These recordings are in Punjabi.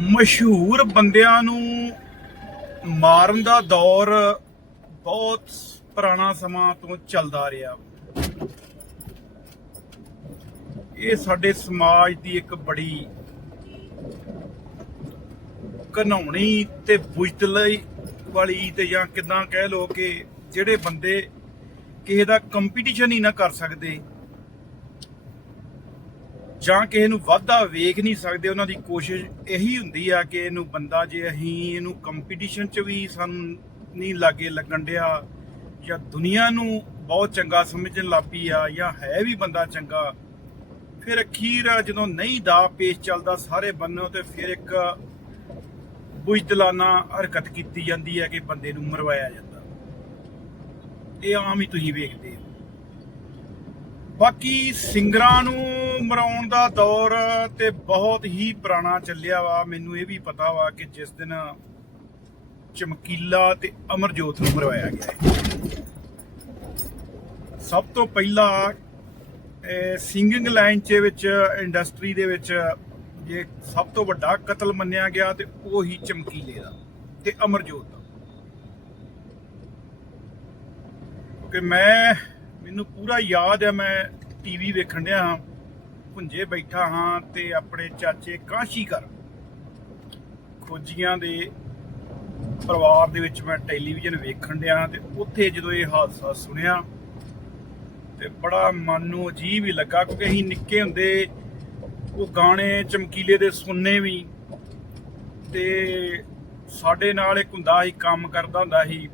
ਮਸ਼ਹੂਰ ਬੰਦਿਆਂ ਨੂੰ ਮਾਰਨ ਦਾ ਦੌਰ ਬਹੁਤ ਪੁਰਾਣਾ ਸਮਾਂ ਤੋਂ ਚੱਲਦਾ ਰਿਹਾ। ਇਹ ਸਾਡੇ ਸਮਾਜ ਦੀ ਇੱਕ ਬੜੀ ਘਨਾਉਣੀ ਤੇ ਬੁਝਦਲੀ ਵਾਲੀ ਤੇ ਜਾਂ ਕਿਦਾਂ ਕਹਿ ਲੋ ਕਿ ਜਿਹੜੇ ਬੰਦੇ ਕਿਸੇ ਦਾ ਕੰਪੀਟੀਸ਼ਨ ਹੀ ਨਾ ਕਰ ਸਕਦੇ ਜਾਂ ਕਿਸੇ ਨੂੰ ਵਾਧਾ ਵੇਖ ਨਹੀਂ ਸਕਦੇ, ਉਹਨਾਂ ਦੀ ਕੋਸ਼ਿਸ਼ ਇਹੀ ਹੁੰਦੀ ਆ ਕਿ ਇਹਨੂੰ ਬੰਦਾ ਜੇ ਅਸੀਂ ਇਹਨੂੰ ਕੰਪੀਟੀਸ਼ਨ 'ਚ ਵੀ ਸਾਨੂੰ ਨਹੀਂ ਲਾਗੇ ਲੱਗਣ ਡਿਆ, ਜਾਂ ਦੁਨੀਆ ਨੂੰ ਬਹੁਤ ਚੰਗਾ ਸਮਝਣ ਲੱਪੀ ਆ, ਜਾਂ ਹੈ ਵੀ ਬੰਦਾ ਚੰਗਾ, ਫਿਰ ਅਖੀਰ ਜਦੋਂ ਨਹੀਂ ਦਾ ਪੇਸ਼ ਚੱਲਦਾ, ਸਾਰੇ ਬੰਨੋਂ ਤੇ ਫਿਰ ਇੱਕ ਬੁਝਦਲਾਨਾ ਹਰਕਤ ਕੀਤੀ ਜਾਂਦੀ ਹੈ ਕਿ ਬੰਦੇ ਨੂੰ ਮਰਵਾਇਆ ਜਾਂਦਾ। ਇਹ ਆਮ ਹੀ ਤੁਸੀਂ ਵੇਖਦੇ ਹੋ। ਬਾਕੀ ਸਿੰਗਰਾਂ ਨੂੰ ਮਰਾਉਣ ਦਾ ਦੌਰ ਤੇ ਬਹੁਤ ਹੀ ਪੁਰਾਣਾ ਚੱਲਿਆ ਵਾ। ਮੈਨੂੰ ਇਹ ਵੀ ਪਤਾ ਵਾ ਕਿ ਜਿਸ ਦਿਨ ਚਮਕੀਲਾ ਤੇ ਅਮਰਜੋਤ ਨੂੰ ਮਰਵਾਇਆ ਗਿਆ ਸਭ ਤੋਂ ਪਹਿਲਾਂ ਸਿੰਗਿੰਗ ਲਾਈਨ 'ਚ ਵਿੱਚ, ਇੰਡਸਟਰੀ ਦੇ ਵਿੱਚ ਜੇ ਸਭ ਤੋਂ ਵੱਡਾ ਕਤਲ ਮੰਨਿਆ ਗਿਆ ਤੇ ਉਹ ਹੀ ਚਮਕੀਲੇ ਦਾ ਤੇ ਅਮਰਜੋਤ ਦਾ। ਕਿ ਮੈਂ ਮੈਨੂੰ ਪੂਰਾ ਯਾਦ ਹੈ, ਮੈਂ ਟੀਵੀ ਵੇਖਣ ਡਿਆ ਹਾਂ, ਭੁੰਜੇ ਬੈਠਾ ਹਾਂ ਤੇ ਆਪਣੇ ਚਾਚੇ ਕਾਸ਼ੀ ਕਰ ਖੋਜੀਆਂ ਦੇ ਪਰਿਵਾਰ ਦੇ ਵਿੱਚ ਮੈਂ ਟੈਲੀਵਿਜ਼ਨ ਵੇਖਣ ਡਿਆ ਤੇ ਉੱਥੇ ਜਦੋਂ ਇਹ ਹਾਦਸਾ ਸੁਣਿਆ, ਤੇ ਬੜਾ ਮਨ ਨੂੰ ਅਜੀਬ ਹੀ ਲੱਗਾ ਕਿਉਂਕਿ ਅਸੀਂ ਨਿੱਕੇ ਹੁੰਦੇ, ਉਹ ਗਾਣੇ ਚਮਕੀਲੇ ਦੇ ਸੁਣਨੇ ਵੀ ਤੇ ਸਾਡੇ ਨਾਲ ਇੱਕ ਹੁੰਦਾ ਸੀ, ਕੰਮ ਕਰਦਾ ਹੁੰਦਾ ਸੀ,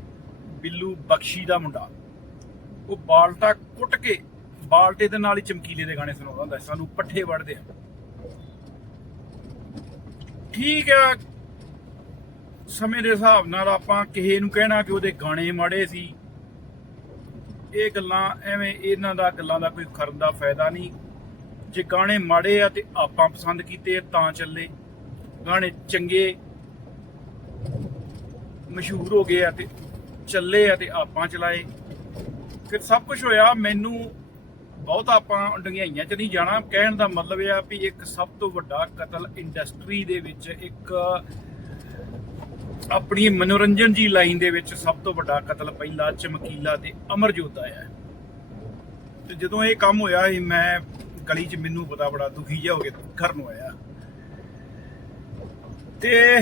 ਬਿੱਲੂ ਬਖਸ਼ੀ ਦਾ ਮੁੰਡਾ। ਉਹ ਬਾਲਟਾ ਕੁੱਟ ਕੇ ਬਾਲਟੇ ਦੇ ਨਾਲ ਹੀ ਚਮਕੀਲੇ ਦੇ ਗਾਣੇ ਸੁਣਾਉਂਦਾ ਹੁੰਦਾ ਸਾਨੂੰ ਪੱਠੇ ਵੜਦੇ ਆ। ਠੀਕ ਆ, ਸਮੇਂ ਦੇ ਹਿਸਾਬ ਨਾਲ ਆਪਾਂ ਕਿਸੇ ਨੂੰ ਕਹਿਣਾ ਕਿ ਉਹਦੇ ਗਾਣੇ ਮਾੜੇ ਸੀ। ਇਹ ਗੱਲਾਂ ਐਵੇਂ ਇਹਨਾਂ ਦਾ ਗੱਲਾਂ ਦਾ ਕੋਈ ਕਰਨ ਦਾ ਫਾਇਦਾ ਨਹੀਂ। ਜੇ ਗਾਣੇ ਮਾੜੇ ਆ ਤੇ ਆਪਾਂ ਪਸੰਦ ਕੀਤੇ ਤਾਂ ਚੱਲੇ। ਗਾਣੇ ਚੰਗੇ, ਮਸ਼ਹੂਰ ਹੋ ਗਏ ਆ ਤੇ ਚੱਲੇ ਆ ਤੇ ਆਪਾਂ ਚਲਾਏ। ਫਿਰ ਸਭ ਕੁਝ ਹੋਇਆ, ਮੈਨੂੰ ਬਹੁਤ ਆਪਾਂ ਡੰਗਿਆਈਆਂ ਚ ਨਹੀਂ ਜਾਣਾ। ਕਹਿਣ ਦਾ ਮਤਲਬ ਇਹ ਆ ਵੀ ਇੱਕ ਸਭ ਤੋਂ ਵੱਡਾ ਕਤਲ ਇੰਡਸਟਰੀ ਦੇ ਵਿੱਚ ਇੱਕ ਆਪਣੀ ਮਨੋਰੰਜਨ ਜੀ ਲਾਈਨ ਦੇ ਵਿੱਚ ਸਭ ਤੋਂ ਵੱਡਾ ਕਤਲ ਪਹਿਲਾ ਚਮਕੀਲਾ ਤੇ ਅਮਰਜੋਤ ਦਾ ਹੈ। ਤੇ ਜਦੋਂ ਇਹ ਕੰਮ ਹੋਇਆ ਸੀ, ਮੈਂ ਗਲੀ 'ਚ ਮੈਨੂੰ ਪਤਾ ਬੜਾ ਦੁਖੀ ਜਿਹਾ ਹੋ ਕੇ ਘਰ ਨੂੰ ਆਇਆ। ਤੇ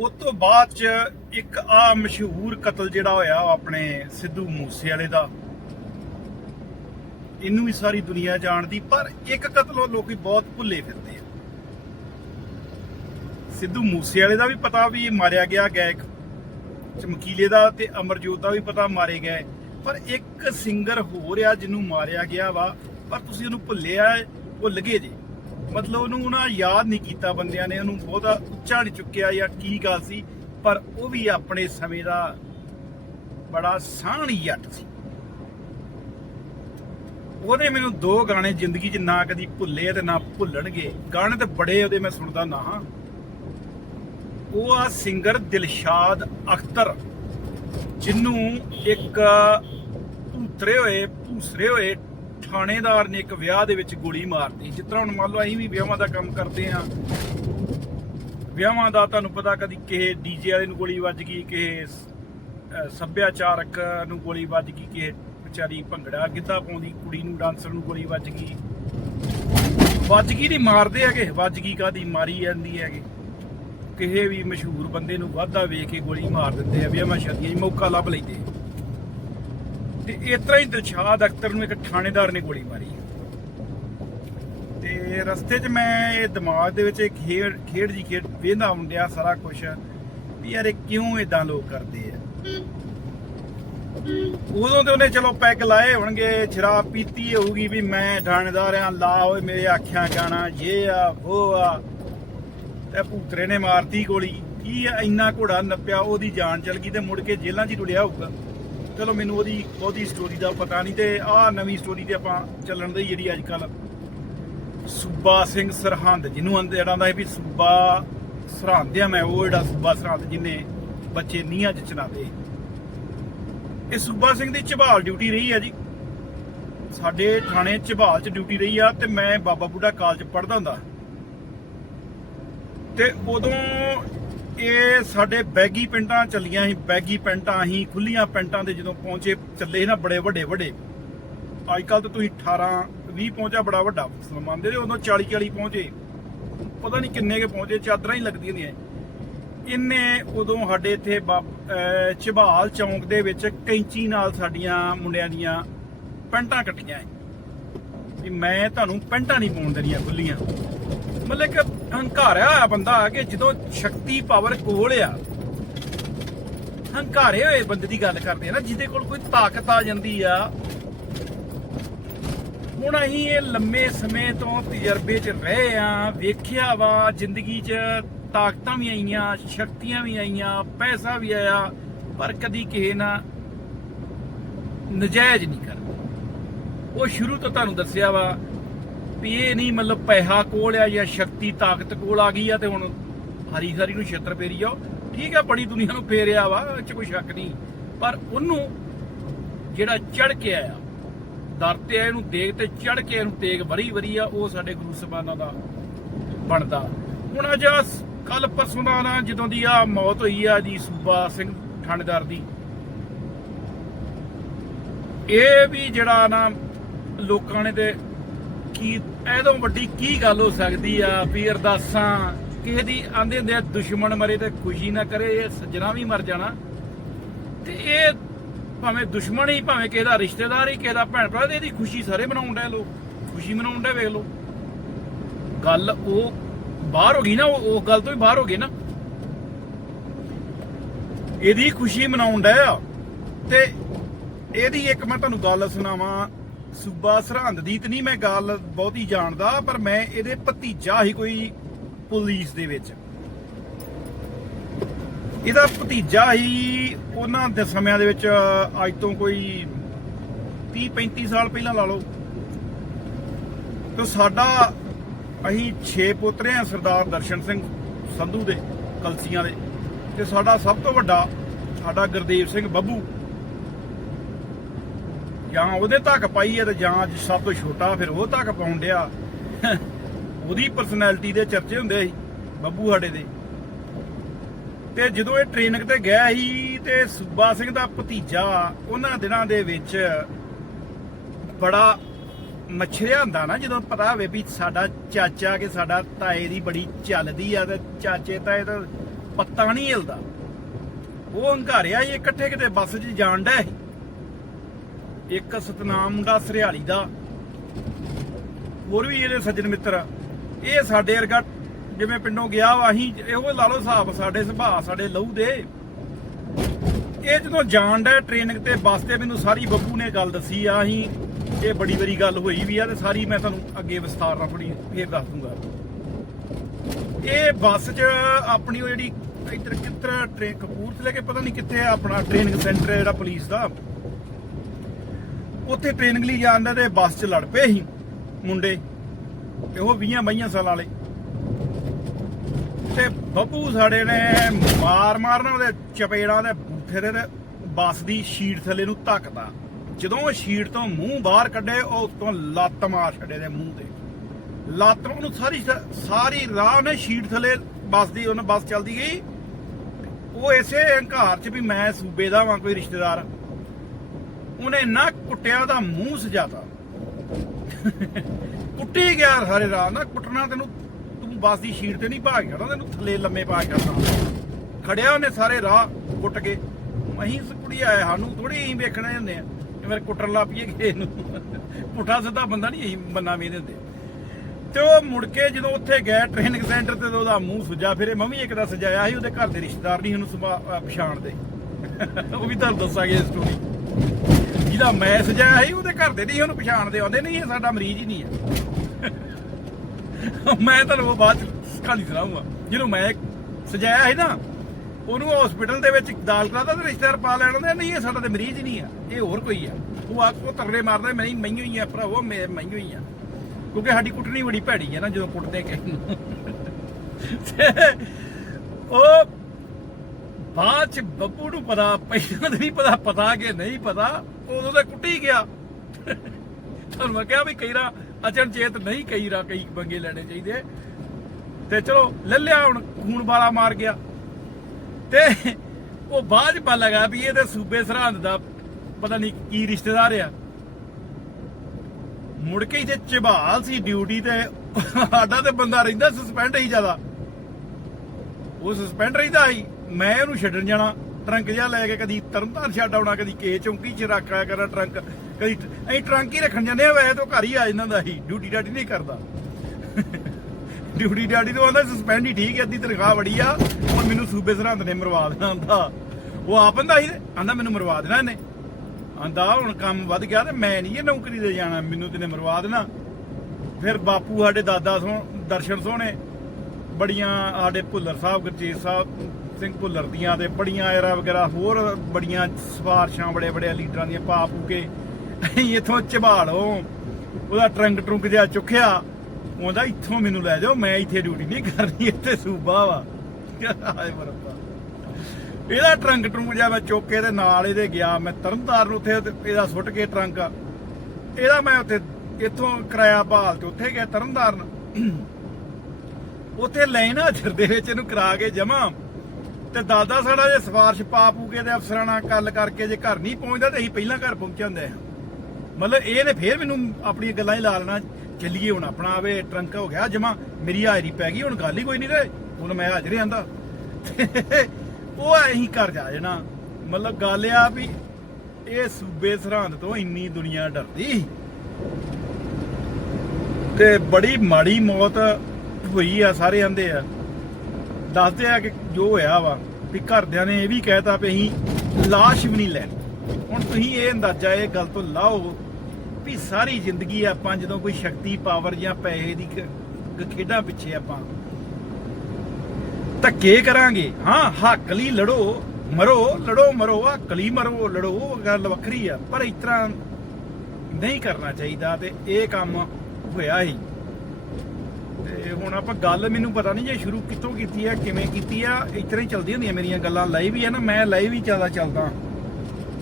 ਉਸ ਤੋਂ ਬਾਅਦ ਚ ਇੱਕ ਆ ਮਸ਼ਹੂਰ ਕਤਲ ਜਿਹੜਾ ਹੋਇਆ ਆਪਣੇ ਸਿੱਧੂ ਮੂਸੇ ਵਾਲੇ ਦਾ। ਇਹਨੂੰ ਵੀ ਸਾਰੀ ਦੁਨੀਆ ਜਾਣਦੀ, ਪਰ ਇੱਕ ਕਤਲ ਉਹ ਲੋਕੀ ਬਹੁਤ ਭੁੱਲੇ ਫਿਰਦੇ ਆ। ਸਿੱਧੂ ਮੂਸੇ ਵਾਲੇ ਦਾ ਵੀ ਪਤਾ ਵੀ ਮਾਰਿਆ ਗਿਆ, ਗਾਇਕ ਚਮਕੀਲੇ ਦਾ ਤੇ ਅਮਰਜੋਤ ਦਾ ਵੀ ਪਤਾ ਮਾਰੇ ਗਏ। ਪਰ ਇੱਕ ਸਿੰਗਰ ਹੋਰ ਆ ਜਿਹਨੂੰ ਮਾਰਿਆ ਗਿਆ ਵਾ, ਪਰ ਤੁਸੀਂ ਉਹਨੂੰ ਭੁੱਲਿਆ, ਭੁੱਲ ਗਏ ਜੀ। ਮਤਲਬ ਉਹਨੂੰ ਨਾ ਯਾਦ ਨਹੀਂ ਕੀਤਾ ਬੰਦਿਆਂ ਨੇ, ਉਹਨੂੰ ਬਹੁਤਾ ਉੱਚਾ ਨਹੀਂ ਚੁੱਕਿਆ ਜਾਂ ਕੀ ਗੱਲ ਸੀ, ਪਰ ਉਹ ਵੀ ਆਪਣੇ ਸਮੇਂ ਦਾ ਬੜਾ ਸਾਹਣੀ ਜੱਟ ਸੀ। ਉਹਦੇ ਮੈਨੂੰ ਦੋ ਗਾਣੇ ਜ਼ਿੰਦਗੀ 'ਚ ਨਾ ਕਦੀ ਭੁੱਲੇ ਤੇ ਨਾ ਭੁੱਲਣਗੇ। ਗਾਣੇ ਤੇ ਬੜੇ ਉਹਦੇ ਮੈਂ ਸੁਣਦਾ ਨਾ ਹਾਂ। ਉਹ ਆ ਸਿੰਗਰ ਦਿਲਸ਼ਾਦ ਅਖਤਰ, ਜਿਹਨੂੰ ਇੱਕ ਭੂਤਰੇ ਹੋਏ, ਭੂਸਰੇ ਹੋਏ ਥਾਣੇਦਾਰ ਨੇ ਇੱਕ ਵਿਆਹ ਦੇ ਵਿੱਚ ਗੋਲੀ ਮਾਰਤੀ। ਜਿਸ ਤਰ੍ਹਾਂ ਹੁਣ ਮੰਨ ਲਓ ਅਸੀਂ ਵੀ ਵਿਆਹਾਂ ਦਾ ਕੰਮ ਕਰਦੇ ਆ ਵਿਆਹਾਂ ਦਾ ਤੁਹਾਨੂੰ ਪਤਾ ਕਦੀ ਕਿਸੇ ਡੀਜੇ ਵਾਲੇ ਨੂੰ ਗੋਲੀ ਵੱਜ ਗਈ, ਕਿਸੇ ਸੱਭਿਆਚਾਰਕ ਨੂੰ ਗੋਲੀ ਵੱਜ ਗਈ, ਕਿਸੇ ਵਿਚਾਰੀ ਭੰਗੜਾ ਗਿੱਧਾ ਪਾਉਂਦੀ, ਕੁੜੀ ਨੂੰ ਡਾਂਸਰ ਨੂੰ ਗੋਲੀ ਵੱਜ ਗਈ। ਵੱਜ ਗਈ ਨਹੀਂ, ਮਾਰਦੇ ਹੈਗੇ। ਵੱਜ ਗਈ ਕਾਦੀ ਮਾਰੀ ਜਾਂਦੀ ਹੈਗੇ। ਕਿਸੇ ਵੀ ਮਸ਼ਹੂਰ ਬੰਦੇ ਨੂੰ ਵਾਧਾ ਵੇਖ ਕੇ ਗੋਲੀ ਮਾਰ ਦਿੰਦੇ ਆ, ਵਿਆਹਾਂ ਸ਼ਾਦੀਆਂ 'ਚ ਮੌਕਾ ਲੱਭ ਲੈਂਦੇ ਤੇ ਇਸ ਤਰ੍ਹਾਂ ਹੀ ਦਿਲਸ਼ਾਦ ਅਖਤਰ ਨੂੰ ਇੱਕ ਥਾਣੇਦਾਰ ਨੇ ਗੋਲੀ ਮਾਰੀ। ਤੇ ਰਸਤੇ 'ਚ ਮੈਂ ਇਹ ਦਿਮਾਗ ਦੇ ਵਿੱਚ ਇੱਕ ਖੇਡ ਖੇਡ ਜੀ ਖੇਡ ਵੇਂਦਾ ਹੁੰਦਿਆ ਸਾਰਾ ਕੁਝ ਵੀ ਯਾਰ ਇਹ ਕਿਉਂ ਇਦਾਂ ਲੋਕ ਕਰਦੇ ਆ? ਉਦੋਂ ਤੇ ਉਹਨੇ ਚਲੋ ਪੈਕ ਲਾਏ ਹੋਣਗੇ ਸ਼ਰਾਬ ਪੀਤੀ ਹੋਊਗੀ ਵੀ ਮੈਂ ਥਾਣੇਦਾਰ ਆ ਲਾ ਓਏ ਮੇਰੇ ਆਖਿਆਂ ਜਾਣਾ ਇਹ ਆ ਉਹ ਆ। ਤੇ ਭੂਤਰੇ ਨੇ ਮਾਰਤੀ ਗੋਲੀ। ਕੀ ਆ, ਇੰਨਾ ਘੋੜਾ ਨੱਪਿਆ ਉਹਦੀ ਜਾਨ ਚਲ ਗਈ ਤੇ ਮੁੜ ਕੇ ਜੇਲ੍ਹਾਂ 'ਚ ਹੀ ਰੁਲਿਆ ਹੋਊਗਾ। ਚਲੋ ਮੈਨੂੰ ਉਹਦੀ ਉਹਦੀ ਸਟੋਰੀ ਦਾ ਪਤਾ ਨਹੀਂ ਤੇ ਆਹ ਨਵੀਂ ਸਟੋਰੀ ਤੇ ਆਪਾਂ ਚੱਲਣ ਦੀ ਜਿਹੜੀ ਅੱਜ ਕੱਲ ਸੂਬਾ ਸਿੰਘ ਸਰਹੰਦ, ਜਿਹਨੂੰ ਅੰਦਰ ਜਿਹੜਾ ਹੁੰਦਾ ਵੀ ਸੂਬਾ ਸਰਹੰਦ ਮੈਂ, ਉਹ ਜਿਹੜਾ ਸੂਬਾ ਸਰਹੰਦ ਜਿਹਨੇ ਬੱਚੇ ਨੀਹਾਂ 'ਚ ਚਨਾਦੇ ਇਹ ਸੂਬਾ ਸਿੰਘ ਦੀ ਝਬਾਲ ਡਿਊਟੀ ਰਹੀ ਹੈ ਜੀ। ਸਾਡੇ ਥਾਣੇ ਝਬਾਲ 'ਚ ਡਿਊਟੀ ਰਹੀ ਆ ਤੇ ਮੈਂ ਬਾਬਾ ਬੁੱਢਾ ਕਾਲਜ ਪੜ੍ਹਦਾ ਹੁੰਦਾ। ਤੇ ਉਦੋਂ ਇਹ ਸਾਡੇ ਬੈਗੀ ਪੈਂਟਾਂ ਚੱਲੀਆਂ ਸੀ, ਬੈਗੀ ਪੈਂਟਾਂ ਅਸੀਂ ਖੁੱਲੀਆਂ ਪੈਂਟਾਂ ਦੇ ਜਦੋਂ ਪਹੁੰਚੇ, ਚੱਲੇ ਸੀ ਨਾ ਬੜੇ ਵੱਡੇ ਵੱਡੇ। ਅੱਜ ਕੱਲ ਤਾਂ ਤੁਸੀਂ 18 20 ਪਹੁੰਚਿਆ ਬੜਾ ਵੱਡਾ ਸਲਮਾਨ ਦੇ ਉਦੋਂ 40 40 ਪਹੁੰਚੇ। ਪਤਾ ਨਹੀਂ ਕਿੰਨੇ ਕੇ ਪਹੁੰਚੇ, ਚਾਦਰਾਂ ਹੀ ਲੱਗਦੀਆਂ ਨੇ ਇਹਨੇ ਉਦੋਂ ਸਾਡੇ ਇੱਥੇ ਬਾਬ- ਝਬਾਲ ਚੌਂਕ ਦੇ ਵਿੱਚ ਕੈਂਚੀ ਨਾਲ ਸਾਡੀਆਂ ਮੁੰਡਿਆਂ ਦੀਆਂ ਪੈਂਟਾਂ ਕੱਟੀਆਂ ਸੀ। ਵੀ ਮੈਂ ਤੁਹਾਨੂੰ ਪੈਂਟਾਂ ਨਹੀਂ ਪਾਉਣ ਦੇਣੀਆਂ ਖੁੱਲੀਆਂ। ਮਤਲਬ ਕਿ ਹੰਕਾਰਿਆ ਹੋਇਆ ਬੰਦਾ ਕਿ ਜਦੋਂ ਸ਼ਕਤੀ ਪਾਵਰ ਕੋਲ ਆ, ਹੰਕਾਰੇ ਹੋਏ ਬੰਦੇ ਦੀ ਗੱਲ ਕਰਦੇ ਆ ਨਾ, ਜਿਹਦੇ ਕੋਲ ਕੋਈ ਤਾਕਤ ਆ ਜਾਂਦੀ ਆ। ਹੁਣ ਅਸੀਂ ਇਹ ਲੰਮੇ ਸਮੇਂ ਤੋਂ ਤਜਰਬੇ 'ਚ ਰਹੇ ਆ, ਵੇਖਿਆ ਵਾ, ਜ਼ਿੰਦਗੀ 'ਚ ਤਾਕਤਾਂ ਵੀ ਆਈਆਂ, ਸ਼ਕਤੀਆਂ ਵੀ ਆਈਆਂ, ਪੈਸਾ ਵੀ ਆਇਆ, ਪਰ ਕਦੀ ਕਿਸੇ ਨਾਲ ਨਜਾਇਜ਼ ਨਹੀਂ ਕਰ ਉਹ ਸ਼ੁਰੂ ਤੋਂ ਤੁਹਾਨੂੰ ਦੱਸਿਆ ਵਾ ਵੀ ਇਹ ਨਹੀਂ ਮਤਲਬ ਪੈਸਾ ਕੋਲ ਆ ਜਾਂ ਸ਼ਕਤੀ, ਤਾਕਤ ਕੋਲ ਆ ਗਈ ਆ ਤੇ ਹੁਣ ਹਰੀ ਹਰੀ ਨੂੰ ਛੇਤਰ ਫੇਰੀ ਜਾਓ ਠੀਕ ਆ, ਬੜੀ ਦੁਨੀਆ ਨੂੰ ਫੇਰਿਆ ਵਾ, ਇਹ 'ਚ ਕੋਈ ਸ਼ੱਕ ਨਹੀਂ। ਪਰ ਉਹਨੂੰ ਜਿਹੜਾ ਚੜ ਕੇ ਆਇਆ, ਦਰ ਤੇ ਆਇਆ, ਇਹਨੂੰ ਦੇਖ ਤੇ ਚੜ ਕੇ ਇਹਨੂੰ ਤੇਗ ਵਰੀ ਵਰੀ ਆ, ਉਹ ਸਾਡੇ ਗੁਰੂ ਸਾਹਿਬਾਨਾਂ ਦਾ ਬਣਦਾ। ਹੁਣ ਅੱਜ ਕੱਲ ਪਰਸੋਂ ਦਾ ਨਾ ਜਦੋਂ ਦੀ ਆ ਮੌਤ ਹੋਈ ਆ, ਜੀ ਸੂਬਾ ਸਿੰਘ ਠੰਡਦਾਰ ਦੀ। ਇਹ ਵੀ ਜਿਹੜਾ ਨਾ ਲੋਕਾਂ ਨੇ ਤੇ ਕੀ ਐਦੋਂ ਵੱਡੀ ਕੀ ਗੱਲ ਹੋ ਸਕਦੀ ਆ? ਵੀ ਅਰਦਾਸਾਂ ਕਿਸੇ ਦੀ ਆਂਦੇ ਹੁੰਦੇ ਆ, ਦੁਸ਼ਮਣ ਮਰੇ ਤੇ ਖੁਸ਼ੀ ਨਾ ਕਰੇ, ਇਹ ਸੱਜਣਾ ਵੀ ਮਰ ਜਾਣਾ। ਤੇ ਇਹ ਭਾਵੇਂ ਦੁਸ਼ਮਣ ਹੀ, ਭਾਵੇਂ ਕਿਸੇ ਦਾ ਰਿਸ਼ਤੇਦਾਰ ਹੀ, ਕਿਸੇ ਦਾ ਭੈਣ ਭਰਾ, ਤੇ ਇਹਦੀ ਖੁਸ਼ੀ ਸਾਰੇ ਮਨਾਉਣ ਡਏ ਲੋਕ। ਖੁਸ਼ੀ ਮਨਾਉਣ ਡਏ, ਵੇਖ ਲੋ ਗੱਲ ਉਹ ਬਾਹਰ ਹੋ ਗਈ ਨਾ, ਉਹ ਗੱਲ ਤੋਂ ਹੀ ਬਾਹਰ ਹੋ ਗਏ ਨਾ। ਇਹਦੀ ਖੁਸ਼ੀ ਮਨਾਉਣ ਡਏ ਆ। ਤੇ ਇਹਦੀ ਇੱਕ ਮੈਂ ਤੁਹਾਨੂੰ ਗੱਲ ਸੁਣਾਵਾਂ ਸੂਬਾ ਸਰਹੰਦ ਦੀ ਤਾਂ ਨਹੀਂ ਮੈਂ ਗੱਲ ਬਹੁਤੀ ਜਾਣਦਾ, ਪਰ ਮੈਂ ਇਹਦੇ ਭਤੀਜਾ ਹੀ ਕੋਈ ਪੁਲਿਸ ਦੇ ਵਿੱਚ। ਇਹਦਾ ਭਤੀਜਾ ਹੀ ਉਹਨਾਂ ਦੇ ਸਮਿਆਂ ਦੇ ਵਿੱਚ, ਅੱਜ ਤੋਂ ਕੋਈ 30 35 ਸਾਲ ਪਹਿਲਾਂ ਲਾ ਲਓ। ਤੇ ਸਾਡਾ ਅਸੀਂ 6 ਪੁੱਤਰੇ ਆ ਸਰਦਾਰ ਦਰਸ਼ਨ ਸਿੰਘ ਸੰਧੂ ਦੇ, ਕਲਸੀਆਂ ਦੇ। ਤੇ ਸਾਡਾ ਸਭ ਤੋਂ ਵੱਡਾ, ਸਾਡਾ ਗੁਰਦੇਵ ਸਿੰਘ ਬੱਬੂ। ਜਾਂ ਉਹਦੇ ਤੱਕ ਪਾਈ ਹੈ ਤੇ ਜਾਂ ਸਭ ਤੋਂ ਛੋਟਾ ਫਿਰ ਉਹ ਤੱਕ ਪਾਉਣ ਡਿਆ। ਉਹਦੀ ਪਰਸਨੈਲਿਟੀ ਦੇ ਚਰਚੇ ਹੁੰਦੇ ਸੀ ਬੱਬੂ ਸਾਡੇ ਦੇ। ਤੇ ਜਦੋਂ ਇਹ ਟ੍ਰੇਨਿੰਗ ਤੇ ਗਿਆ ਸੀ ਤੇ ਸੂਬਾ ਸਿੰਘ ਦਾ ਭਤੀਜਾ ਉਹਨਾਂ ਦਿਨਾਂ ਦੇ ਵਿੱਚ ਬੜਾ ਮਛਰਿਆ ਹੁੰਦਾ ਨਾ, ਜਦੋਂ ਪਤਾ ਹੋਵੇ ਵੀ ਸਾਡਾ ਚਾਚਾ ਕਿ ਸਾਡਾ ਤਾਏ ਦੀ ਬੜੀ ਚੱਲਦੀ ਆ ਤੇ ਚਾਚੇ ਤਾਏ ਦਾ ਪੱਤਾ ਨਹੀਂ ਹਿਲਦਾ। ਉਹ ਹੰਕਾਰਿਆ ਇਹ ਇਕੱਠੇ ਕਿਤੇ ਬੱਸ 'ਚ ਜਾਣ ਡਿਆ ਸੀ। ਇੱਕ ਸਤਨਾਮ ਮੁੰਡਾ ਸਰਿਆਲੀ ਦਾ, ਹੋਰ ਵੀ ਇਹਦੇ ਸੱਜਣ ਮਿੱਤਰ ਇਹ ਸਾਡੇ ਵਰਗਾ ਜਿਵੇਂ ਪਿੰਡੋਂ ਗਿਆ ਵਾ, ਅਸੀਂ ਇਹੋ ਲਾ ਲਓ ਹਿਸਾਬ, ਸਾਡੇ ਸੁਭਾਅ, ਸਾਡੇ ਲਹੂ ਦੇ। ਇਹ ਜਦੋਂ ਜਾਣ ਟ੍ਰੇਨਿੰਗ ਤੇ ਬੱਸ ਤੇ, ਮੈਨੂੰ ਸਾਰੀ ਬੱਬੂ ਨੇ ਗੱਲ ਦੱਸੀ ਆ, ਅਸੀਂ ਇਹ ਬੜੀ ਬੜੀ ਗੱਲ ਹੋਈ ਵੀ ਆ, ਤੇ ਸਾਰੀ ਮੈਂ ਤੁਹਾਨੂੰ ਅੱਗੇ ਵਿਸਤਾਰ ਨਾਲ ਥੋੜੀ ਫੇਰ ਦੱਸ ਦੂੰਗਾ। ਇਹ ਬੱਸ 'ਚ ਆਪਣੀ ਉਹ ਜਿਹੜੀ ਇੱਧਰ ਕਿੱਧਰ ਟ੍ਰੇਨ ਕਪੂਰਥਲੇ ਕੇ ਪਤਾ ਨਹੀਂ ਕਿੱਥੇ ਆ ਆਪਣਾ ਟ੍ਰੇਨਿੰਗ ਸੈਂਟਰ ਜਿਹੜਾ ਪੁਲਿਸ ਦਾ। ਉੱਥੇ ਟ੍ਰੇਨਿੰਗ ਲਈ ਜਾਂਦਾ ਤੇ ਬੱਸ 'ਚ ਲੜ ਪਏ ਸੀ ਮੁੰਡੇ ਤੇ ਉਹ 20 22 ਸਾਲਾਂ ਵਾਲੇ। ਤੇ ਬੱਬੂ ਸਾਡੇ ਨੇ ਮਾਰ ਮਾਰਨਾ ਉਹਦੇ ਚਪੇੜਾਂ ਦੇ ਬੂਥੇ ਦੇ ਤੇ ਬੱਸ ਦੀ ਸ਼ੀਟ ਥੱਲੇ ਨੂੰ ਧੱਕਦਾ ਜਦੋਂ ਸ਼ੀਟ ਤੋਂ ਮੂੰਹ ਬਾਹਰ ਕੱਢੇ, ਉਹ ਉੱਤੋਂ ਲੱਤ ਮਾਰ ਛੱਡੇ ਦੇ ਮੂੰਹ ਤੇ। ਲੱਤ ਉਹਨੂੰ ਸਾਰੀ ਸਾਰੀ ਰਾਹ ਨੇ ਸ਼ੀਟ ਥੱਲੇ ਬੱਸ ਦੀ, ਉਹਨੇ ਬੱਸ ਚੱਲਦੀ ਗਈ। ਉਹ ਇਸੇ ਹੰਕਾਰ 'ਚ ਵੀ ਮੈਂ ਸੂਬੇ ਦਾ ਵਾਂ, ਕੋਈ ਰਿਸ਼ਤੇਦਾਰ। ਉਹਨੇ ਨਾ ਕੁੱਟਿਆ ਦਾ ਮੂੰਹ ਸਜਾਤਾ। ਕੁੱਟੀ ਗਿਆ ਸਾਰੇ ਰਾਹ ਨਾ ਕੁੱਟਣਾ ਤੈਨੂੰ, ਤੂੰ ਬੱਸ ਦੀ ਸ਼ੀਟ ਤੇ ਨਹੀਂ ਭਾਗ ਜਾਣਾ ਤੈਨੂੰ ਥੱਲੇ ਲੰਮੇ ਪਾ ਕੇ ਖੜਿਆ ਉਹਨੇ ਸਾਰੇ ਰਾਹ ਕੁੱਟ ਕੇ। ਅਹੀਂ ਕੁੜੀ ਆਏ, ਸਾਨੂੰ ਥੋੜੀ ਹੀ ਵੇਖਣਾ ਹੁੰਦੇ ਆ, ਕਿ ਮੇਰੇ ਕੁੱਟਣ ਲਾ ਪਈਏ ਕਿਸੇ ਨੂੰ। ਪੁੱਠਾ ਸਿੱਧਾ ਬੰਦਾ ਨਹੀਂ ਅਸੀਂ ਬੰਨਾ ਵੇਦੇ ਹੁੰਦੇ ਤੇ ਉਹ ਮੁੜ ਕੇ ਜਦੋਂ ਉੱਥੇ ਗਏ ਟ੍ਰੇਨਿੰਗ ਸੈਂਟਰ ਤੇ ਉਹਦਾ ਮੂੰਹ ਸੁਜਾ, ਫਿਰੇ ਮੈਂ ਵੀ ਇੱਕ ਦਾ ਸਜਾਇਆ ਸੀ, ਉਹਦੇ ਘਰ ਦੇ ਰਿਸ਼ਤੇਦਾਰ ਨਹੀਂ ਉਹਨੂੰ ਸੁਭਾ- ਅਹ ਪਛਾਣਦੇ। ਉਹ ਵੀ ਤੁਹਾਨੂੰ ਦੱਸਾਂਗੇ ਸਟੋਰੀ ਜਿਹਦਾ ਮੈਂ ਸਜਾਇਆ ਸੀ, ਉਹਦੇ ਘਰ ਦੇ ਨਹੀਂ ਉਹਨੂੰ ਪਛਾਣਦੇ ਆਉਂਦੇ ਨਹੀਂ ਇਹ ਸਾਡਾ ਮਰੀਜ਼ ਹੀ ਨਹੀਂ ਆ। ਮੈਂ ਤੁਹਾਨੂੰ ਉਹ ਬਾਅਦ ਚ ਸੁਣਾਉਂਗਾ ਜਿਹਨੂੰ ਮੈਂ ਸਜਾਇਆ ਸੀ ਨਾ, ਉਹਨੂੰ ਹਸਪੀਟਲ ਦੇ ਵਿੱਚ ਦਾਲ ਕਰਾਦਾ ਤੇ ਰਿਸ਼ਤੇਦਾਰ ਪਾ ਲੈਣ ਦੇ ਨਹੀਂ, ਇਹ ਸਾਡਾ ਤੇ ਮਰੀਜ਼ ਹੀ ਨਹੀਂ ਆ, ਇਹ ਹੋਰ ਕੋਈ ਆ। ਉਹ ਆ, ਉਹ ਤਰਲੇ ਮਾਰਦਾ, ਮੈਂ ਮਈਓ ਹੀ ਆ, ਭਰਾਵੋ, ਮੈਂ ਮਈਓ ਹੀ ਆ। ਕਿਉਂਕਿ ਸਾਡੀ ਕੁੱਟਣੀ ਬੜੀ ਭੈੜੀ ਹੈ ਨਾ, ਜਦੋਂ ਕੁੱਟਦੇ ਕਿਸੇ ਉਹ ਬਾਅਦ ਚ ਬੱਬੂ ਨੂੰ ਪਤਾ, ਪਹਿਲਾਂ ਨਹੀਂ ਪਤਾ ਪਤਾ ਕਿ ਨਹੀਂ ਪਤਾ ਉਦੋਂ ਤਾਂ ਕੁੱਟੀ ਗਿਆ। ਤੁਹਾਨੂੰ ਮੈਂ ਕਿਹਾ ਵੀ ਕਈ ਰਾ ਅਚਨਚੇਤ ਨਹੀਂ ਕਈ ਕਈ ਬੰਗੇ ਲੈਣੇ ਚਾਹੀਦੇ। ਤੇ ਚਲੋ, ਲੈ ਹੁਣ, ਖੂਨ ਵਾਲਾ ਮਾਰ ਗਿਆ। ਤੇ ਉਹ ਬਾਅਦ ਚ ਪਤਾ ਵੀ ਇਹ ਤੇ ਸੂਬੇ ਸਰਹੰਦ ਦਾ ਪਤਾ ਨਹੀਂ ਕੀ ਰਿਸ਼ਤੇਦਾਰ ਆ। ਮੁੜ ਕੇ ਜੇ ਚਬਾਲ ਸੀ ਡਿਊਟੀ ਤੇ, ਸਾਡਾ ਤੇ ਬੰਦਾ ਰਹਿੰਦਾ ਸਸਪੈਂਡ ਹੀ ਜ਼ਿਆਦਾ। ਉਹ ਸਸਪੈਂਡ ਰਹਿੰਦਾ ਸੀ, ਮੈਂ ਉਹਨੂੰ ਛੱਡਣ ਜਾਣਾ। ਟਰੰਕ ਜਿਹਾ ਲੈ ਕੇ ਕਦੀ ਤਰਨਤਾਰਨ ਛੱਡ ਆਉਣਾ, ਕਦੀ ਕੇ ਚੌਂਕੀ 'ਚ ਰੱਖਿਆ ਕਰਾਂ ਟਰੰਕ, ਕਦੀ ਅਸੀਂ ਟਰੰਕ ਹੀ ਰੱਖਣ ਜਾਂਦੇ ਆ ਵੈਸੇ ਤਾਂ ਘਰ ਹੀ ਆ ਜਾਂਦਾ ਹੁੰਦਾ ਸੀ ਡਿਊਟੀ ਡਾਟੀ ਨਹੀਂ ਕਰਦਾ। ਡਿਊਟੀ ਡਾਟੀ ਤੋਂ ਆਉਂਦਾ ਸਸਪੈਂਡ ਹੀ ਠੀਕ ਹੈ, ਅੱਧੀ ਤਨਖਾਹ ਬੜੀ ਆ, ਹੁਣ ਮੈਨੂੰ ਸੂਬੇ ਸਰਹੰਦ ਨੇ ਮਰਵਾ ਦੇਣਾ ਆਂਦਾ। ਉਹ ਆਪ ਆਂਦਾ ਸੀ ਆਂਦਾ ਮੈਨੂੰ ਮਰਵਾ ਦੇਣਾ ਇਹਨੇ। ਆਂਦਾ ਹੁਣ ਕੰਮ ਵੱਧ ਗਿਆ ਤੇ ਮੈਂ ਨਹੀਂ ਇਹ ਨੌਕਰੀ ਤੇ ਜਾਣਾ, ਮੈਨੂੰ ਤੇ ਨੇ ਮਰਵਾ ਦੇਣਾ। ਫਿਰ ਬਾਪੂ ਸਾਡੇ ਦਾਦਾ ਸੋਹ ਦਰਸ਼ਨ ਸੋਹਣੇ, ਬੜੀਆਂ ਸਾਡੇ ਭੁੱਲਰ ਸਾਹਿਬ, ਗੁਰਜੀਤ ਸਾਹਿਬ ਸਿੰਘ ਭੁੱਲਰ ਦੀਆਂ ਤੇ ਬੜੀਆਂ ਐਰਾ ਵਗੈਰਾ, ਹੋਰ ਬੜੀਆਂ ਸਿਫਾਰਸ਼ਾਂ ਬੜੇ ਬੜੇ ਲੀਡਰਾਂ ਦੀਆਂ ਪਾ ਪੂ ਕੇ ਅਸੀਂ ਇੱਥੋਂ ਝਬਾੜੋ ਉਹਦਾ ਟਰੰਕ ਟਰੁੰਕ ਜਿਹਾ ਚੁੱਕਿਆ। ਉਹਦਾ ਇੱਥੋਂ ਮੈਨੂੰ ਲੈ ਜਾਓ, ਮੈਂ ਇੱਥੇ ਡਿਊਟੀ ਨਹੀਂ ਕਰਨੀ, ਇੱਥੇ ਸੂਬਾ ਵਾ। ਹਾਏ ਮਰਦਾ ਇਹਦਾ ਟਰੰਕ ਟਰੁੰਕ ਜਿਹਾ ਮੈਂ ਚੁੱਕ ਕੇ ਤੇ ਨਾਲ ਇਹਦੇ ਗਿਆ। ਮੈਂ ਤਰਨਤਾਰਨ ਨੂੰ ਉੱਥੇ ਇਹਦਾ ਸੁੱਟ ਕੇ ਟਰੰਕ। ਇਹਦਾ ਮੈਂ ਉੱਥੇ ਇੱਥੋਂ ਕਿਰਾਇਆ ਭਾਲ ਤੇ ਉੱਥੇ ਗਿਆ ਤਰਨਤਾਰਨ। ਉੱਥੇ ਲੈਣਾ ਹਾਜ਼ਰ ਦੇ ਵਿੱਚ ਇਹਨੂੰ ਕਰਾ ਕੇ ਜਮਾ। ਤੇ ਦਾਦਾ ਸਾਡਾ ਜੇ ਸਿਫਾਰਿਸ਼ ਪਾ ਪੂ ਕੇ ਅਫਸਰਾਂ ਨਾਲ ਗੱਲ ਕਰਕੇ ਜੇ ਘਰ ਨਹੀਂ ਪਹੁੰਚਦਾ ਤੇ ਅਸੀਂ ਪਹਿਲਾਂ ਘਰ ਪਹੁੰਚ ਜਾਂਦੇ ਹਾਂ ਮਤਲਬ ਇਹ ਨੇ ਫੇਰ ਮੈਨੂੰ ਆਪਣੀਆਂ ਗੱਲਾਂ ਹੀ ਲਾ ਲੈਣਾ, ਚੱਲੀਏ ਹੁਣ ਆਪਣਾ ਆਵੇ, ਟਰੰਕ ਹੋ ਗਿਆ, ਜਮਾ ਮੇਰੀ ਹਾਜ਼ਰੀ ਪੈ ਗਈ, ਹੁਣ ਗੱਲ ਹੀ ਕੋਈ ਨਹੀਂ ਰਹੇ ਹੁਣ ਮੈਂ ਹਾਜਰੇ ਆਂਦਾ ਉਹ ਅਸੀਂ ਘਰ ਜਾ ਜਾਣਾ। ਮਤਲਬ ਗੱਲ ਆ ਵੀ ਇਹ ਸੂਬੇ ਸਰਹੰਦ ਤੋਂ ਇੰਨੀ ਦੁਨੀਆ ਡਰਦੀ। ਤੇ ਬੜੀ ਮਾੜੀ ਮੌਤ ਹੋਈ ਆ, ਸਾਰੇ ਆਂਦੇ ਆ। ਦੱਸਦੇ ਆ ਕਿ ਜੋ ਹੋਇਆ ਵਾ, ਵੀ ਘਰਦਿਆਂ ਨੇ ਇਹ ਵੀ ਕਹਿਤਾ ਵੀ ਅਸੀਂ ਲਾਸ਼ ਵੀ ਨਹੀਂ ਲੈਣੀ। ਹੁਣ ਤੁਸੀਂ ਇਹ ਅੰਦਾਜ਼ਾ, ਇਹ ਗੱਲ ਤੋਂ ਲਾਓ ਵੀ ਸਾਰੀ ਜ਼ਿੰਦਗੀ ਆਪਾਂ ਜਦੋਂ ਕੋਈ ਸ਼ਕਤੀ ਪਾਵਰ ਜਾਂ ਪੈਸੇ ਦੀ ਖੇਡਾਂ ਪਿੱਛੇ ਆਪਾਂ ਧੱਕੇ ਕਰਾਂਗੇ। ਹਾਂ, ਹੱਕ ਲਈ ਲੜੋ, ਮਰੋ ਲੜੋ, ਮਰੋ, ਹੱਕ ਲਈ ਮਰੋ, ਲੜੋ ਗੱਲ ਵੱਖਰੀ ਆ, ਪਰ ਇਸ ਤਰ੍ਹਾਂ ਨਹੀਂ ਕਰਨਾ ਚਾਹੀਦਾ ਤੇ ਇਹ ਕੰਮ ਹੋਇਆ ਹੀ। ਤੇ ਹੁਣ ਆਪਾਂ ਗੱਲ ਮੈਨੂੰ ਪਤਾ ਨਹੀਂ ਜੇ ਸ਼ੁਰੂ ਕਿੱਥੋਂ ਕੀਤੀ ਆ, ਕਿਵੇਂ ਕੀਤੀ ਆ, ਇਸ ਤਰ੍ਹਾਂ ਹੀ ਚੱਲਦੀਆਂ ਹੁੰਦੀਆਂ ਮੇਰੀਆਂ ਗੱਲਾਂ। ਲਾਈਵ ਹੀ ਆ ਨਾ, ਮੈਂ ਲਾਈਵ ਹੀ ਜ਼ਿਆਦਾ ਚੱਲਦਾ।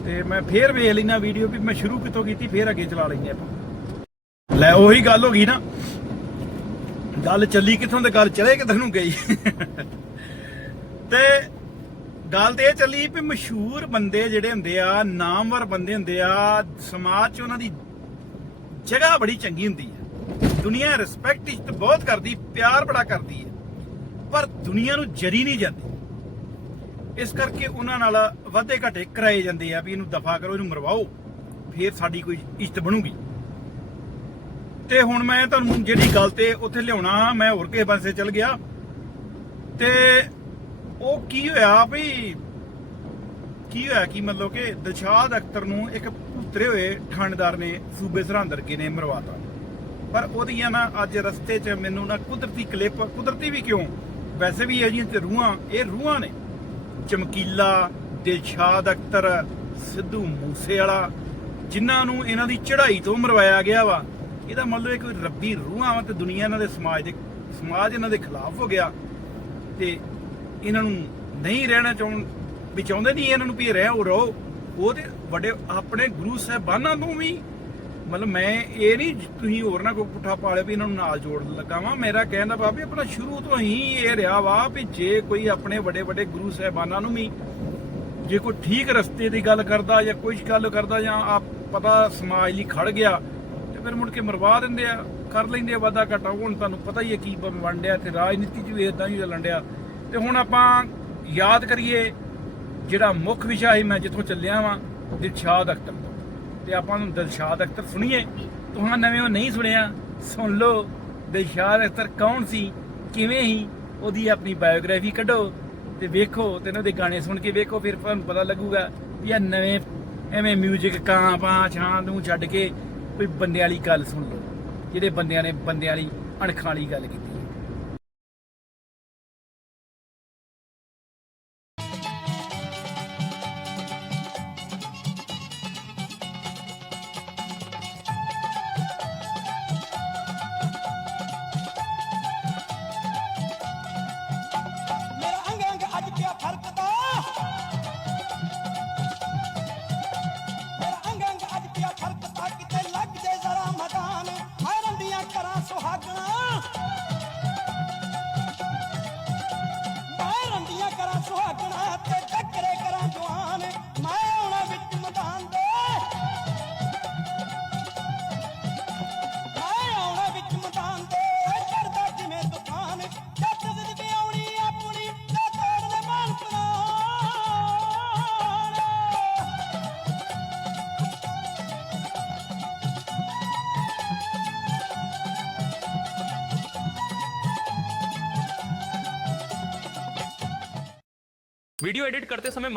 ਤੇ ਮੈਂ ਫੇਰ ਵੇਖ ਲੈਣਾ ਵੀਡੀਓ ਵੀ ਮੈਂ ਸ਼ੁਰੂ ਕਿੱਥੋਂ ਕੀਤੀ, ਫੇਰ ਅੱਗੇ ਚਲਾ ਲੈਂਦੇ ਆਪਾਂ। ਲੈ, ਉਹੀ ਗੱਲ ਹੋ ਗਈ ਨਾ। ਗੱਲ ਚੱਲੀ ਕਿੱਥੋਂ ਤੇ ਗੱਲ ਚਲੇ ਕਿੱਧਰ ਨੂੰ ਗਈ। ਤੇ ਗੱਲ ਤੇ ਇਹ ਚੱਲੀ ਵੀ ਮਸ਼ਹੂਰ ਬੰਦੇ ਜਿਹੜੇ ਹੁੰਦੇ ਆ, ਨਾਮਵਰ ਬੰਦੇ ਹੁੰਦੇ ਆ, ਸਮਾਜ 'ਚ ਉਹਨਾਂ ਦੀ ਜਗ੍ਹਾ ਬੜੀ ਚੰਗੀ ਹੁੰਦੀ ਹੈ ਦੁਨੀਆ ਰਿਸਪੈਕਟ ਇੱਜ਼ਤ ਬਹੁਤ ਕਰਦੀ, ਪਿਆਰ ਬੜਾ ਕਰਦੀ ਹੈ। ਪਰ ਦੁਨੀਆ ਨੂੰ ਜਰੀ ਨਹੀਂ ਜਾਂਦੀ। ਇਸ ਕਰਕੇ ਉਹਨਾਂ ਨਾਲ ਵਾਧੇ ਘਾਟੇ ਕਰਾਏ ਜਾਂਦੇ ਆ ਵੀ ਇਹਨੂੰ ਦਫਾ ਕਰੋ, ਇਹਨੂੰ ਮਰਵਾਓ, ਫੇਰ ਸਾਡੀ ਕੋਈ ਇੱਜ਼ਤ ਬਣੂਗੀ। ਤੇ ਹੁਣ ਮੈਂ ਤੁਹਾਨੂੰ ਜਿਹੜੀ ਗੱਲ ਤੇ ਉੱਥੇ ਲਿਆਉਣਾ, ਮੈਂ ਹੋਰ ਕਿਸੇ ਪਾਸੇ ਚਲ ਗਿਆ। ਤੇ ਉਹ ਕੀ ਹੋਇਆ ਵੀ, ਕੀ ਹੋਇਆ ਕਿ ਮਤਲਬ ਕਿ ਦਿਲਸ਼ਾਦ ਅਖਤਰ ਨੂੰ ਇੱਕ ਪੁੱਤਰੇ ਹੋਏ ਥਾਣੇਦਾਰ ਨੇ ਸੂਬੇ ਸਰਹੰਦ ਅਰਗੇ ਨੇ ਮਰਵਾਤਾ। ਪਰ ਉਹਦੀਆਂ ਨਾ ਅੱਜ ਰਸਤੇ 'ਚ ਮੈਨੂੰ ਨਾ ਕੁਦਰਤੀ ਕਲਿੱਪ, ਕੁਦਰਤੀ ਵੀ ਕਿਉਂ? ਵੈਸੇ ਵੀ ਇਹ ਜਿਹੀਆਂ ਰੂਹਾਂ, ਇਹ ਰੂਹਾਂ ਨੇ। ਚਮਕੀਲਾ, ਦਿਲਸ਼ਾਦ ਅਖਤਰ, ਸਿੱਧੂ ਮੂਸੇ ਵਾਲਾ ਜਿਨ੍ਹਾਂ ਨੂੰ ਇਹਨਾਂ ਦੀ ਚੜ੍ਹਾਈ ਤੋਂ ਮਰਵਾਇਆ ਗਿਆ ਵਾ। ਇਹਦਾ ਮਤਲਬ ਇੱਕ ਰੱਬੀ ਰੂਹਾਂ ਵਾ ਤੇ ਦੁਨੀਆ ਇਹਨਾਂ ਦੇ ਸਮਾਜ ਦੇ, ਸਮਾਜ ਇਹਨਾਂ ਦੇ ਖਿਲਾਫ ਹੋ ਗਿਆ। ਤੇ ਇਹਨਾਂ ਨੂੰ ਨਹੀਂ ਰਹਿਣਾ ਚਾਹੁੰ ਵੀ ਚਾਹੁੰਦੇ ਨਹੀਂ ਇਹਨਾਂ ਨੂੰ ਵੀ ਇਹ ਰਹਿ ਰਹੋ। ਉਹ ਵੱਡੇ ਆਪਣੇ ਗੁਰੂ ਸਾਹਿਬਾਨਾਂ ਤੋਂ ਵੀ ਮਤਲਬ ਮੈਂ ਇਹ ਨਹੀਂ ਤੁਸੀਂ ਹੋਰ ਨਾ ਕੋਈ ਪੁੱਠਾ ਪਾਲੇ ਵੀ ਇਹਨਾਂ ਨੂੰ ਨਾਲ ਜੋੜ ਲੱਗਾ ਵਾਂ ਮੇਰਾ ਕਹਿਣ ਦਾ ਭਾਵ ਆਪਣਾ ਸ਼ੁਰੂ ਤੋਂ ਹੀ ਇਹ ਰਿਹਾ ਵਾ ਵੀ ਜੇ ਕੋਈ ਆਪਣੇ ਵੱਡੇ ਵੱਡੇ ਗੁਰੂ ਸਾਹਿਬਾਨਾਂ ਨੂੰ ਵੀ ਜੇ ਕੋਈ ਠੀਕ ਰਸਤੇ ਦੀ ਗੱਲ ਕਰਦਾ ਜਾਂ ਕੁਝ ਗੱਲ ਕਰਦਾ ਜਾਂ ਆਪ ਪਤਾ ਸਮਾਜ ਲਈ ਖੜ ਗਿਆ, ਤੇ ਫਿਰ ਮੁੜ ਕੇ ਮਰਵਾ ਦਿੰਦੇ ਆ, ਕਰ ਲੈਂਦੇ ਆ ਵਾਦਾ ਘਟਾ। ਹੁਣ ਤੁਹਾਨੂੰ ਪਤਾ ਹੀ ਹੈ ਕੀ ਵੰਡਿਆ ਤੇ ਰਾਜਨੀਤੀ 'ਚ ਵੀ ਇਦਾਂ ਹੀ ਚੱਲਣ ਡਿਆ। ਤੇ ਹੁਣ ਆਪਾਂ ਯਾਦ ਕਰੀਏ ਜਿਹੜਾ ਮੁੱਖ ਵਿਸ਼ਾ ਸੀ, ਮੈਂ ਜਿੱਥੋਂ ਚੱਲਿਆ ਵਾਂ, ਦਿਲਸ਼ਾਦ ਅਖਤਰ ਤੋਂ ਤੇ ਆਪਾਂ ਨੂੰ ਦਿਲਸ਼ਾਦ ਅਖਤਰ ਸੁਣੀਏ। ਤੁਹਾਂ ਨਵੇਂ ਉਹ ਨਹੀਂ ਸੁਣਿਆ, ਸੁਣ ਲਓ। ਦਿਲਸ਼ਾਦ ਅਖਤਰ ਕੌਣ ਸੀ? ਕਿਵੇਂ ਹੀ ਉਹਦੀ ਆਪਣੀ ਬਾਇਓਗ੍ਰਾਫੀ ਕੱਢੋ ਤੇ ਵੇਖੋ ਤੇ ਉਹਦੇ ਗਾਣੇ ਸੁਣ ਕੇ ਵੇਖੋ, ਫਿਰ ਤੁਹਾਨੂੰ ਪਤਾ ਲੱਗੂਗਾ ਵੀ ਇਹ ਨਵੇਂ ਐਵੇਂ 뮤직 ਕਾਂ, ਪਾ, ਛਾਂ ਨੂੰ ਛੱਡ ਕੇ ਕੋਈ ਬੰਦਿਆਂ ਵਾਲੀ ਗੱਲ ਸੁਣ ਲਓ। ਜਿਹੜੇ ਬੰਦਿਆਂ ਨੇ ਬੰਦਿਆਂ ਵਾਲੀ ਅਣਖਾਂ ਵਾਲੀ ਗੱਲ ਕੀਤੀ। वीडियो एडिट करते समय